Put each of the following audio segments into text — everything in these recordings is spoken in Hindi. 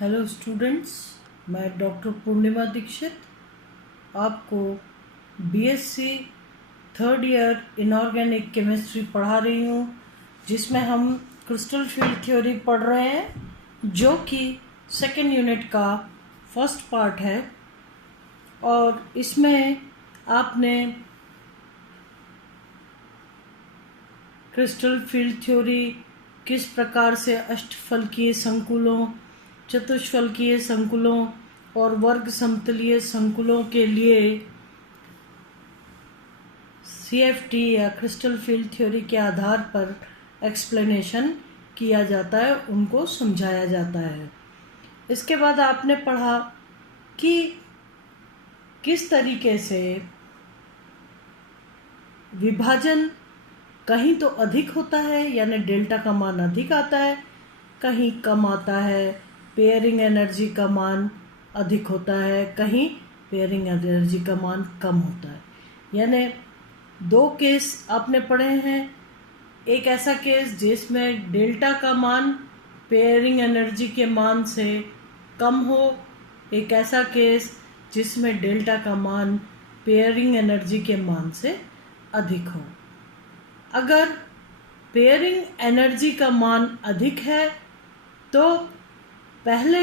हेलो स्टूडेंट्स, मैं डॉक्टर पूर्णिमा दीक्षित आपको BSc third year inorganic chemistry पढ़ा रही हूँ, जिसमें हम क्रिस्टल फील्ड थ्योरी पढ़ रहे हैं, जो कि सेकेंड यूनिट का फर्स्ट पार्ट है। और इसमें आपने क्रिस्टल फील्ड थ्योरी किस प्रकार से अष्टफलकीय संकुलों, चतुष्फलकीय संकुलों और वर्ग समतलीय संकुलों के लिए सीएफटी या क्रिस्टल फील्ड थ्योरी के आधार पर एक्सप्लेनेशन किया जाता है, उनको समझाया जाता है। इसके बाद आपने पढ़ा कि किस तरीके से विभाजन कहीं तो अधिक होता है, यानी डेल्टा का मान अधिक आता है, कहीं कम आता है, पेयरिंग एनर्जी का मान अधिक होता है, कहीं पेयरिंग एनर्जी का मान कम होता है। यानी दो केस आपने पढ़े हैं। एक ऐसा केस जिसमें डेल्टा का मान पेयरिंग एनर्जी के मान से कम हो, एक ऐसा केस जिसमें डेल्टा का मान पेयरिंग एनर्जी के मान से अधिक हो। अगर पेयरिंग एनर्जी का मान अधिक है तो पहले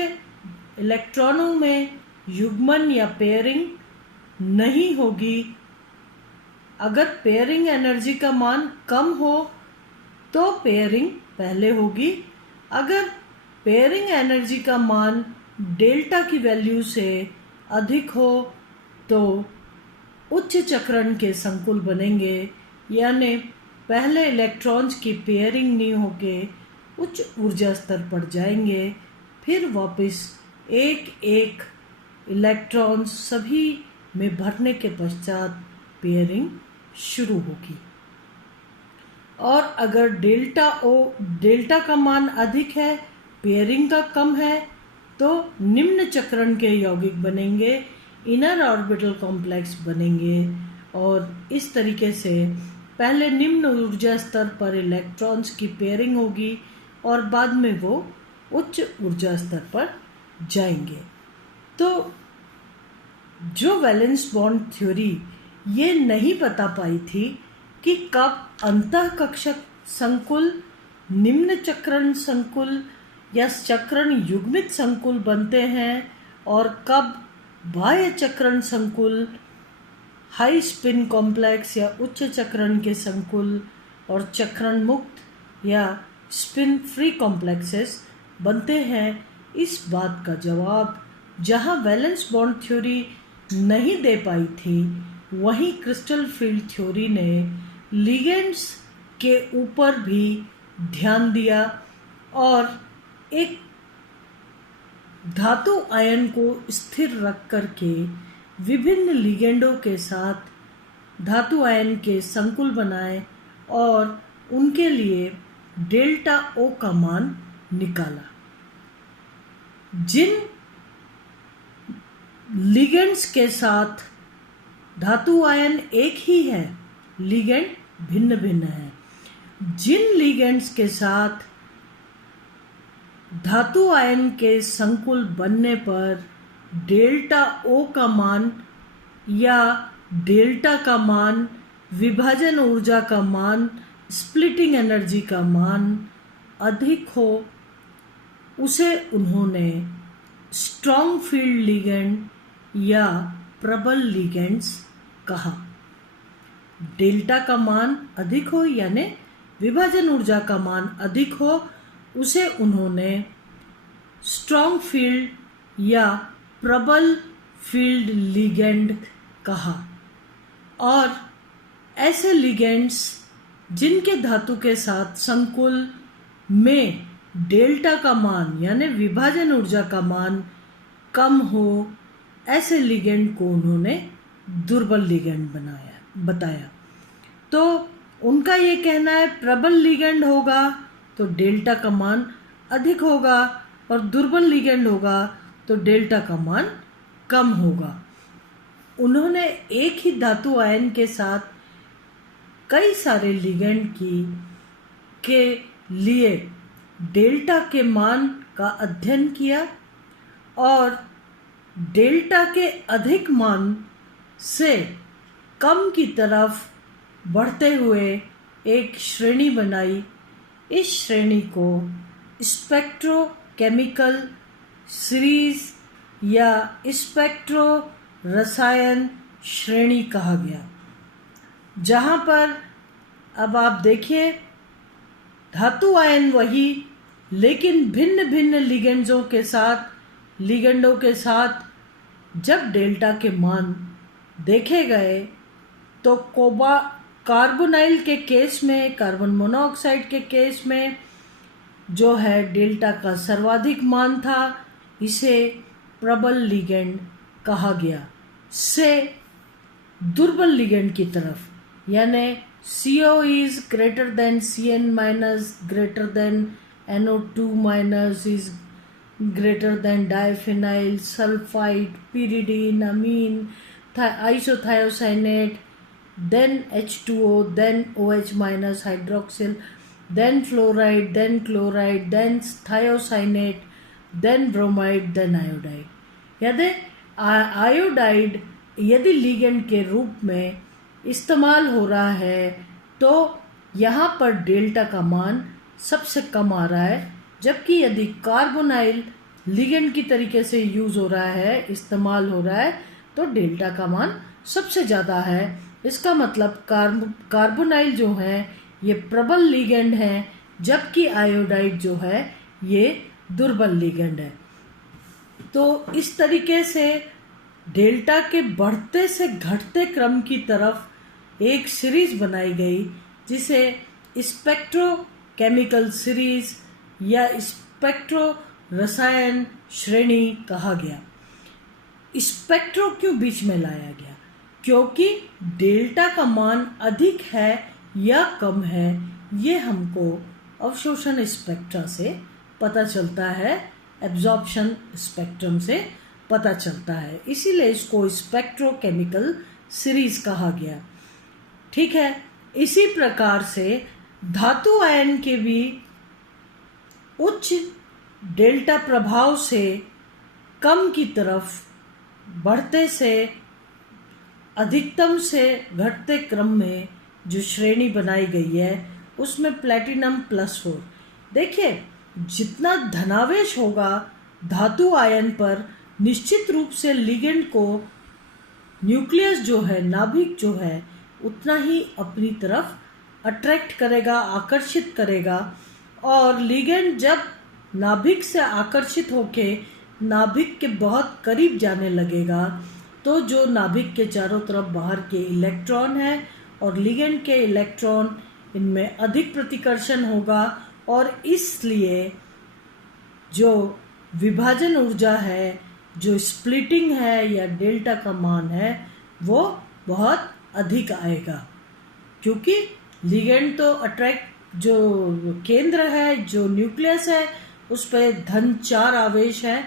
इलेक्ट्रॉनों में युग्मन या पेयरिंग नहीं होगी। अगर पेयरिंग एनर्जी का मान कम हो तो पेयरिंग पहले होगी। अगर पेयरिंग एनर्जी का मान डेल्टा की वैल्यू से अधिक हो तो उच्च चक्रण के संकुल बनेंगे, यानी पहले इलेक्ट्रॉन्स की पेयरिंग नहीं होके उच्च ऊर्जा स्तर पर जाएंगे, फिर वापस एक एक इलेक्ट्रॉन्स सभी में भरने के पश्चात पेयरिंग शुरू होगी। और अगर डेल्टा का मान अधिक है, पेयरिंग का कम है, तो निम्न चक्रण के यौगिक बनेंगे, इनर ऑर्बिटल कॉम्प्लेक्स बनेंगे। और इस तरीके से पहले निम्न ऊर्जा स्तर पर इलेक्ट्रॉन्स की पेयरिंग होगी और बाद में वो उच्च ऊर्जा स्तर पर जाएंगे। तो जो वैलेंस बॉन्ड थ्योरी ये नहीं बता पाई थी कि कब अंतःकक्षक संकुल, निम्न चक्रण संकुल या चक्रण युग्मित संकुल बनते हैं और कब बाह्य चक्रण संकुल, हाई स्पिन कॉम्प्लेक्स या उच्च चक्रण के संकुल और चक्रण मुक्त या स्पिन फ्री कॉम्प्लेक्सेस बनते हैं। इस बात का जवाब जहां वैलेंस बॉन्ड थ्योरी नहीं दे पाई थी, वहीं क्रिस्टल फील्ड थ्योरी ने लिगेंड्स के ऊपर भी ध्यान दिया और एक धातु आयन को स्थिर रख करके विभिन्न लिगेंडों के साथ धातु आयन के संकुल बनाए और उनके लिए डेल्टा ओ का मान निकाला। जिन लिगेंड्स के साथ धातु आयन एक ही है, लिगेंड भिन्न भिन्न है, जिन लिगेंड्स के साथ धातु आयन के संकुल बनने पर डेल्टा ओ का मान या डेल्टा का मान, विभाजन ऊर्जा का मान, स्प्लिटिंग एनर्जी का मान अधिक हो, उसे उन्होंने स्ट्रॉन्ग फील्ड लिगेंड या प्रबल लिगेंड्स कहा। डेल्टा का मान अधिक हो यानी विभाजन ऊर्जा का मान अधिक हो, उसे उन्होंने स्ट्रॉन्ग फील्ड या प्रबल फील्ड लिगेंड कहा। और ऐसे लिगेंड्स जिनके धातु के साथ संकुल में डेल्टा का मान यानी विभाजन ऊर्जा का मान कम हो, ऐसे लिगेंड को उन्होंने दुर्बल लिगेंड बताया। तो उनका ये कहना है प्रबल लिगेंड होगा तो डेल्टा का मान अधिक होगा और दुर्बल लिगेंड होगा तो डेल्टा का मान कम होगा। उन्होंने एक ही धातु आयन के साथ कई सारे लिगेंड के लिए डेल्टा के मान का अध्ययन किया और डेल्टा के अधिक मान से कम की तरफ बढ़ते हुए एक श्रेणी बनाई। इस श्रेणी को स्पेक्ट्रोकेमिकल सीरीज या स्पेक्ट्रो रसायन श्रेणी कहा गया, जहाँ पर अब आप देखिए धातु आयन वही, लेकिन भिन्न भिन्न लिगेंडों के साथ जब डेल्टा के मान देखे गए तो कार्बोनाइल के केस में, कार्बन मोनोऑक्साइड के केस में जो है डेल्टा का सर्वाधिक मान था, इसे प्रबल लिगेंड कहा गया, से दुर्बल लिगेंड की तरफ, यानी CO is greater than Cn minus greater than NO2 minus is greater than diphenyl sulfide pyridine amine isothiocyanate, then H2O, then OH minus hydroxyl, then fluoride, then chloride, then thiocyanate, then bromide, then iodide। यदि आयोडाइड यदि लिगेंड के रूप में इस्तेमाल हो रहा है तो यहाँ पर डेल्टा का मान सबसे कम आ रहा है, जबकि यदि कार्बोनाइल लिगेंड की तरीके से यूज़ हो रहा है, इस्तेमाल हो रहा है, तो डेल्टा का मान सबसे ज़्यादा है। इसका मतलब कार्बोनाइल जो है ये प्रबल लिगेंड है, जबकि आयोडाइड जो है ये दुर्बल लिगेंड है। तो इस तरीके से डेल्टा के बढ़ते से घटते क्रम की तरफ एक सीरीज बनाई गई, जिसे स्पेक्ट्रोकेमिकल सीरीज या स्पेक्ट्रो रसायन श्रेणी कहा गया। स्पेक्ट्रो क्यों बीच में लाया गया? क्योंकि डेल्टा का मान अधिक है या कम है, ये हमको अवशोषण स्पेक्ट्रा से पता चलता है, एब्जॉर्प्शन स्पेक्ट्रम से पता चलता है, इसीलिए इसको स्पेक्ट्रोकेमिकल सीरीज कहा गया। ठीक है, इसी प्रकार से धातु आयन के भी उच्च डेल्टा प्रभाव से कम की तरफ बढ़ते से अधिकतम से घटते क्रम में जो श्रेणी बनाई गई है उसमें प्लैटिनम +4। देखिए, जितना धनावेश होगा धातु आयन पर, निश्चित रूप से लिगेंड को न्यूक्लियस जो है, नाभिक जो है, उतना ही अपनी तरफ अट्रैक्ट करेगा, आकर्षित करेगा। और लिगेंड जब नाभिक से आकर्षित होके नाभिक के बहुत करीब जाने लगेगा, तो जो नाभिक के चारों तरफ बाहर के इलेक्ट्रॉन है और लिगेंड के इलेक्ट्रॉन, इनमें अधिक प्रतिकर्षण होगा, और इसलिए जो विभाजन ऊर्जा है, जो स्प्लिटिंग है या डेल्टा का मान है, वो बहुत अधिक आएगा। क्योंकि लिगेंड तो अट्रैक्ट, जो केंद्र है, जो न्यूक्लियस है, उस पर धन 4 आवेश है,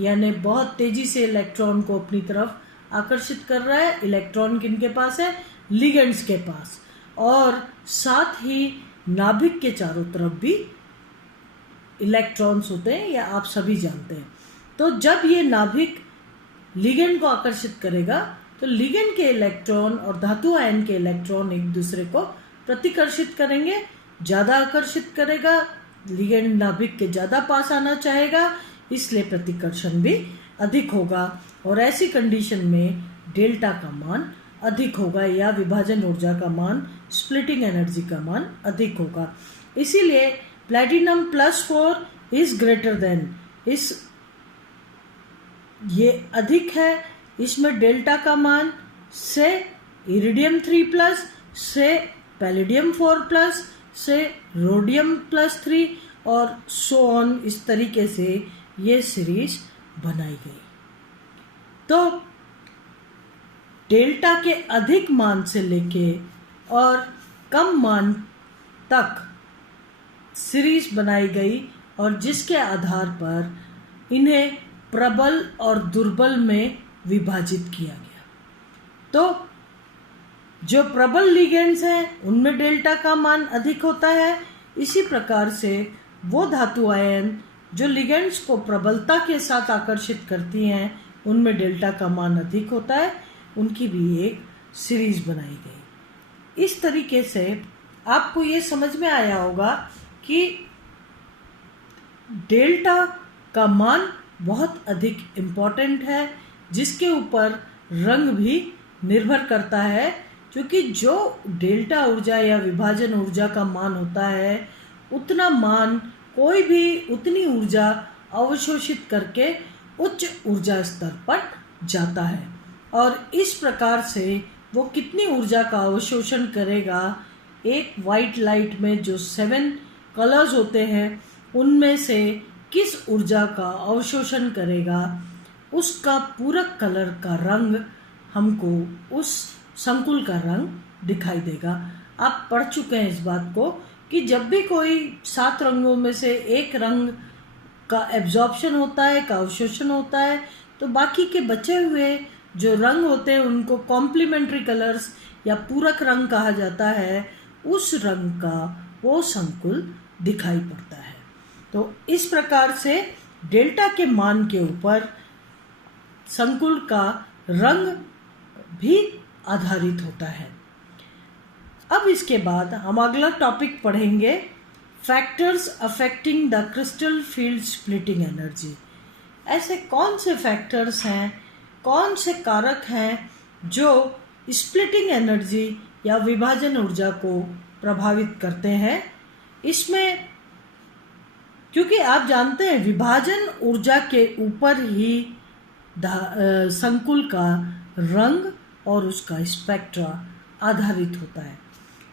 यानी बहुत तेजी से इलेक्ट्रॉन को अपनी तरफ आकर्षित कर रहा है। इलेक्ट्रॉन किनके पास है? लिगेंड्स के पास। और साथ ही नाभिक के चारों तरफ भी इलेक्ट्रॉन्स होते हैं, या आप सभी जानते हैं। तो जब ये नाभिक लिगेंड को आकर्षित करेगा तो लिगेंड के इलेक्ट्रॉन और धातु आयन के इलेक्ट्रॉन एक दूसरे को प्रतिकर्षित करेंगे, ज़्यादा आकर्षित करेगा, लिगेंड नाभिक के ज़्यादा पास आना चाहेगा, इसलिए प्रतिकर्षण भी अधिक होगा, और ऐसी कंडीशन में डेल्टा का मान अधिक होगा, या विभाजन ऊर्जा का मान, स्प्लिटिंग एनर्जी का मान अधिक होगा। इसीलिए प्लैटिनम +4 इज ग्रेटर देन, ये अधिक है, इसमें डेल्टा का मान से इरिडियम 3+, से पैलेडियम 4+, से रोडियम +3 और सो ऑन, इस तरीके से ये सीरीज बनाई गई। तो डेल्टा के अधिक मान से लेके और कम मान तक सीरीज बनाई गई, और जिसके आधार पर इन्हें प्रबल और दुर्बल में विभाजित किया गया। तो जो प्रबल लिगेंड्स हैं उनमें डेल्टा का मान अधिक होता है। इसी प्रकार से वो धातु आयन जो लिगेंड्स को प्रबलता के साथ आकर्षित करती हैं उनमें डेल्टा का मान अधिक होता है। उनकी भी एक सीरीज बनाई गई। इस तरीके से आपको ये समझ में आया होगा कि डेल्टा का मान बहुत अधिक इम्पॉर्टेंट है, जिसके ऊपर रंग भी निर्भर करता है, क्योंकि जो डेल्टा ऊर्जा या विभाजन ऊर्जा का मान होता है उतना मान कोई भी उतनी ऊर्जा अवशोषित करके उच्च ऊर्जा स्तर पर जाता है, और इस प्रकार से वो कितनी ऊर्जा का अवशोषण करेगा, एक वाइट लाइट में जो 7 कलर्स होते हैं उनमें से किस ऊर्जा का अवशोषण करेगा, उसका पूरक कलर का रंग हमको उस संकुल का रंग दिखाई देगा। आप पढ़ चुके हैं इस बात को कि जब भी कोई 7 रंगों में से एक रंग का एब्जॉर्प्शन होता है, का अवशोषण होता है, तो बाकी के बचे हुए जो रंग होते हैं उनको कॉम्प्लीमेंट्री कलर्स या पूरक रंग कहा जाता है। उस रंग का वो संकुल दिखाई पड़ता है। तो इस प्रकार से डेल्टा के मान के ऊपर संकुल का रंग भी आधारित होता है। अब इसके बाद हम अगला टॉपिक पढ़ेंगे, factors affecting the crystal field splitting energy. ऐसे कौन से फैक्टर्स हैं, कौन से कारक हैं जो स्प्लिटिंग एनर्जी या विभाजन ऊर्जा को प्रभावित करते हैं। इसमें क्योंकि आप जानते हैं विभाजन ऊर्जा के ऊपर ही संकुल का रंग और उसका स्पेक्ट्रा आधारित होता है।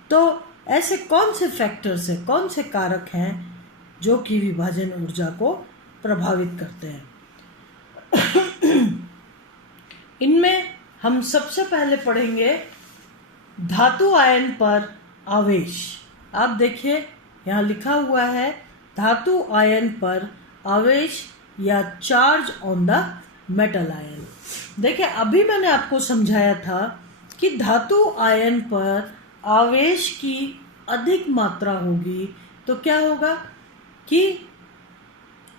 तो ऐसे कौन से फैक्टर्स हैं, कौन से कारक हैं जो कि विभाजन ऊर्जा को प्रभावित करते हैं। इनमें हम सबसे पहले पढ़ेंगे धातु आयन पर आवेश। आप देखिए यहाँ लिखा हुआ है धातु आयन पर आवेश या charge on the metal ion. देखिए अभी मैंने आपको समझाया था कि धातु आयन पर आवेश की अधिक मात्रा होगी तो क्या होगा कि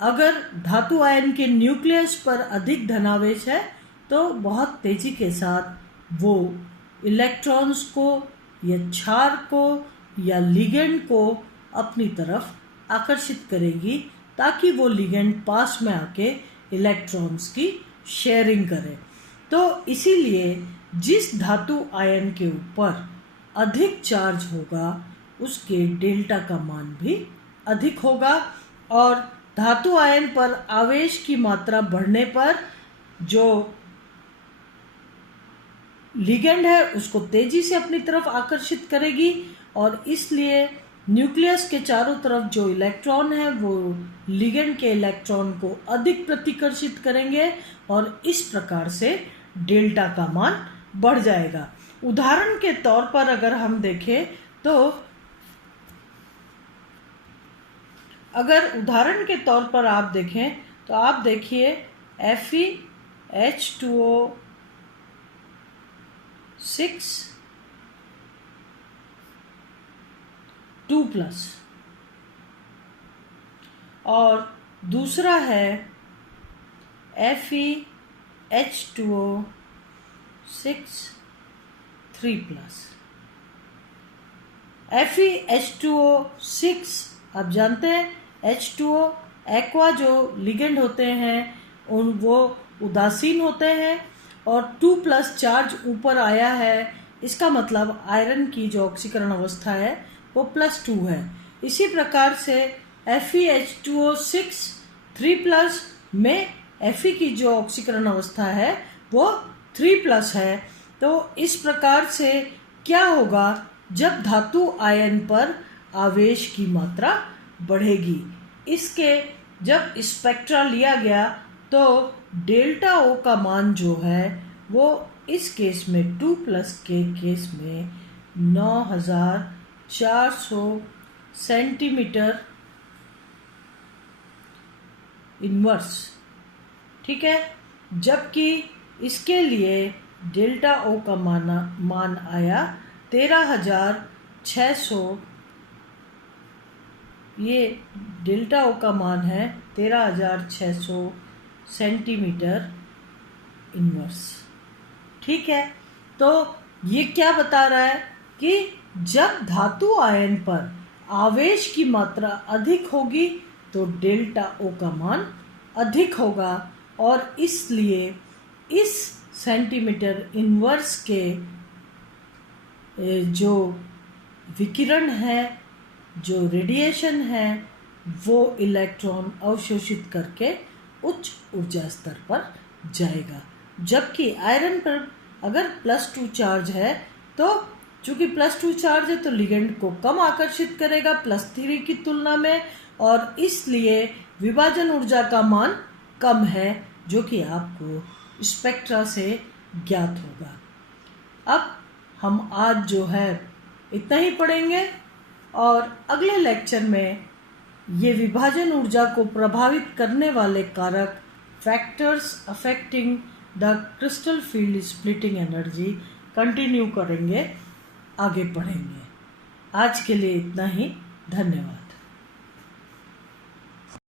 अगर धातु आयन के न्यूक्लियस पर अधिक धनावेश है तो बहुत तेजी के साथ वो इलेक्ट्रॉन्स को या क्षार को या लिगेंड को अपनी तरफ आकर्षित करेगी, ताकि वो लिगेंड पास में आके इलेक्ट्रॉन्स की शेयरिंग करे। तो इसीलिए जिस धातु आयन के ऊपर अधिक चार्ज होगा उसके डेल्टा का मान भी अधिक होगा, और धातु आयन पर आवेश की मात्रा बढ़ने पर जो लिगेंड है उसको तेजी से अपनी तरफ आकर्षित करेगी, और इसलिए न्यूक्लियस के चारों तरफ जो इलेक्ट्रॉन है वो लिगेंड के इलेक्ट्रॉन को अधिक प्रतिकर्षित करेंगे, और इस प्रकार से डेल्टा का मान बढ़ जाएगा। उदाहरण के तौर पर अगर हम देखें तो उदाहरण के तौर पर आप देखें तो आप देखिए FeH2O6 2+, और दूसरा है FeH2O6 3+। FeH2O6 आप जानते हैं H2O एक्वा जो लिगेंड होते हैं उन वो उदासीन होते हैं, और 2+ चार्ज ऊपर आया है, इसका मतलब आयरन की जो ऑक्सीकरण अवस्था है वो +2 है। इसी प्रकार से FeH2O6 3+ में Fe की जो ऑक्सीकरण अवस्था है वो 3+ है। तो इस प्रकार से क्या होगा, जब धातु आयन पर आवेश की मात्रा बढ़ेगी, इसके जब स्पेक्ट्रा लिया गया तो डेल्टा O का मान जो है वो इस केस में 2+ के केस में 9400 सेंटीमीटर इनवर्स, ठीक है, जबकि इसके लिए डेल्टा O का मान आया 13600 ये डेल्टा ओ का मान है 13,600 सेंटीमीटर इनवर्स। ठीक है, तो ये क्या बता रहा है कि जब धातु आयन पर आवेश की मात्रा अधिक होगी तो डेल्टा ओ का मान अधिक होगा, और इसलिए इस सेंटीमीटर इनवर्स के जो विकिरण है, जो रेडिएशन है, वो इलेक्ट्रॉन अवशोषित करके उच्च ऊर्जा स्तर पर जाएगा। जबकि आयरन पर अगर +2 चार्ज है तो चूंकि +2 चार्ज है तो लिगेंड को कम आकर्षित करेगा +3 की तुलना में, और इसलिए विभाजन ऊर्जा का मान कम है, जो कि आपको स्पेक्ट्रा से ज्ञात होगा। अब हम आज जो है इतना ही पढ़ेंगे, और अगले लेक्चर में ये विभाजन ऊर्जा को प्रभावित करने वाले कारक factors affecting the crystal field splitting energy continue करेंगे, आगे पढ़ेंगे। आज के लिए इतना ही, धन्यवाद।